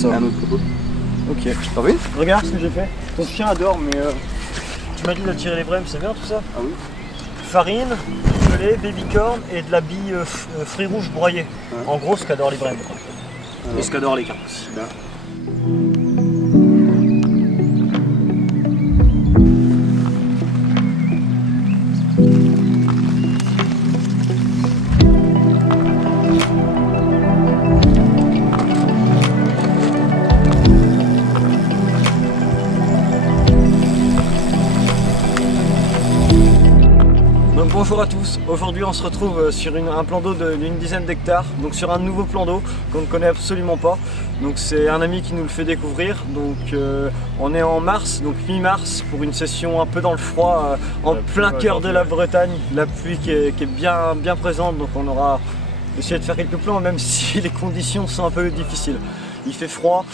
ça. Un autre propos. Ok. T'as vu? Regarde ce que j'ai fait. Ton chien adore, mais tu m'as dit de tirer les brèmes, c'est bien tout ça? Ah oui. Farine, gelée, baby corn et de la bille fruits rouges broyés. Ouais. En gros, ce qu'adore les brèmes. Et ce qu'adore les carpes aussi. Bien. Bonjour à tous, aujourd'hui on se retrouve sur un plan d'eau d'une dizaine d'hectares, donc sur un nouveau plan d'eau qu'on ne connaît absolument pas. Donc c'est un ami qui nous le fait découvrir, donc on est en mars, donc mi-mars, pour une session un peu dans le froid, en plein cœur de la Bretagne, la pluie qui est bien présente, donc on aura essayé de faire quelques plans même si les conditions sont un peu difficiles. Il fait froid,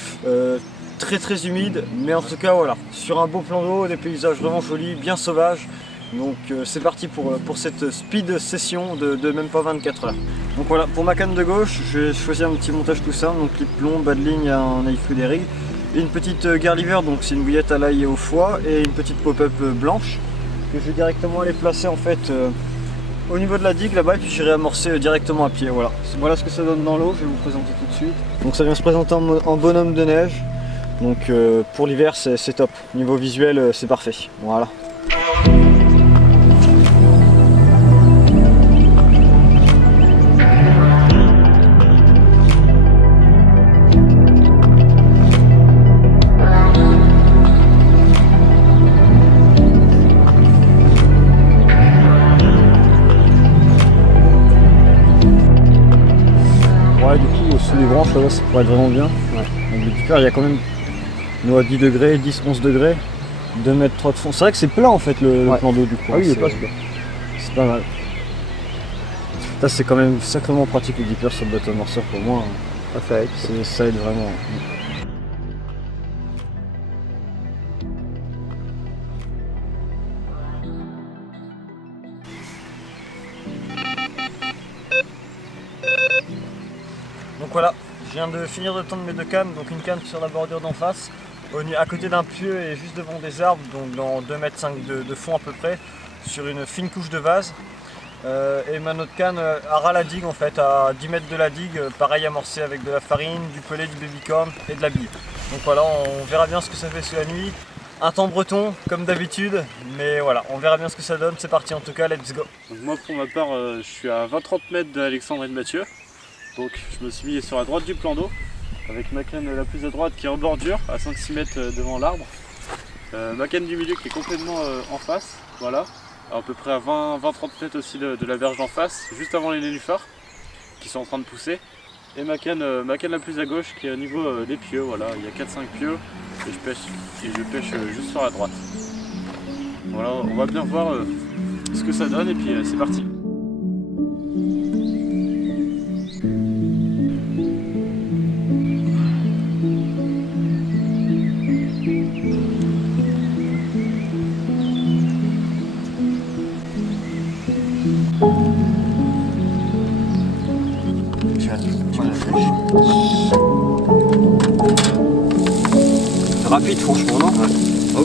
très humide, mais en tout cas voilà, sur un beau plan d'eau, des paysages vraiment jolis, bien sauvages. Donc c'est parti pour cette speed session de même pas 24 heures. Donc voilà, pour ma canne de gauche, j'ai choisi un petit montage tout simple, donc clip long, bas de ligne, un ail fruit des rigs, et une petite garliver, donc c'est une bouillette à l'ail et au foie, et une petite pop-up blanche, que je vais directement aller placer en fait au niveau de la digue là-bas, et puis j'irai amorcer directement à pied. Voilà ce que ça donne dans l'eau, je vais vous présenter tout de suite. Donc ça vient se présenter en bonhomme de neige, donc pour l'hiver c'est top, niveau visuel c'est parfait, voilà. Ouais, du coup, sous les branches, là, ça pourrait être vraiment bien. Ouais. Donc, le Dipper, il y a quand même nous à 10 degrés, 10-11 degrés, 2 mètres 3 de fond. C'est vrai que c'est plat en fait le plan d'eau du coup. Ah oui, il est plat, c'est pas mal. Ça, c'est quand même sacrément pratique le Dipper sur le bateau amorceur pour moi. Ah, ça aide vraiment. Donc voilà, je viens de finir de tendre mes deux cannes, donc une canne sur la bordure d'en face, à côté d'un pieu et juste devant des arbres, donc dans 2,5 m de fond à peu près, sur une fine couche de vase. Et ma autre canne à ras la digue en fait, à 10 mètres de la digue, pareil amorcé avec de la farine, du pelé, du baby corn et de la bille. Donc voilà, on verra bien ce que ça fait sous la nuit. Un temps breton comme d'habitude, mais voilà, on verra bien ce que ça donne. C'est parti en tout cas, let's go. Donc moi pour ma part, je suis à 20-30 mètres d'Alexandre et de Mathieu. Donc je me suis mis sur la droite du plan d'eau, avec ma canne la plus à droite qui est en bordure, à 5-6 mètres devant l'arbre. Ma canne du milieu qui est complètement en face, voilà, à peu près à 20-30 mètres aussi de la berge d'en face, juste avant les nénuphars, qui sont en train de pousser. Et ma canne la plus à gauche qui est au niveau des pieux, voilà, il y a 4-5 pieux, et je pêche juste sur la droite. Voilà, on va bien voir ce que ça donne, et puis c'est parti. Rapide franchement, non? Ouais. Oh.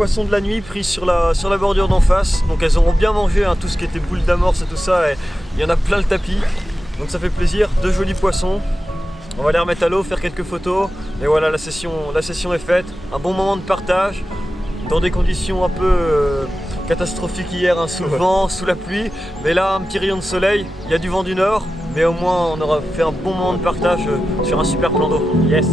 poissons de la nuit pris sur la bordure d'en face. Donc elles auront bien mangé hein, tout ce qui était boules d'amorce et tout ça. Et il y en a plein le tapis. Donc ça fait plaisir, 2 jolis poissons. On va les remettre à l'eau, faire quelques photos. Et voilà, la session est faite. Un bon moment de partage. Dans des conditions un peu catastrophiques hier, hein, sous le vent, sous la pluie. Mais là, un petit rayon de soleil. Il y a du vent du nord. Mais au moins, on aura fait un bon moment de partage sur un super plan d'eau. Yes!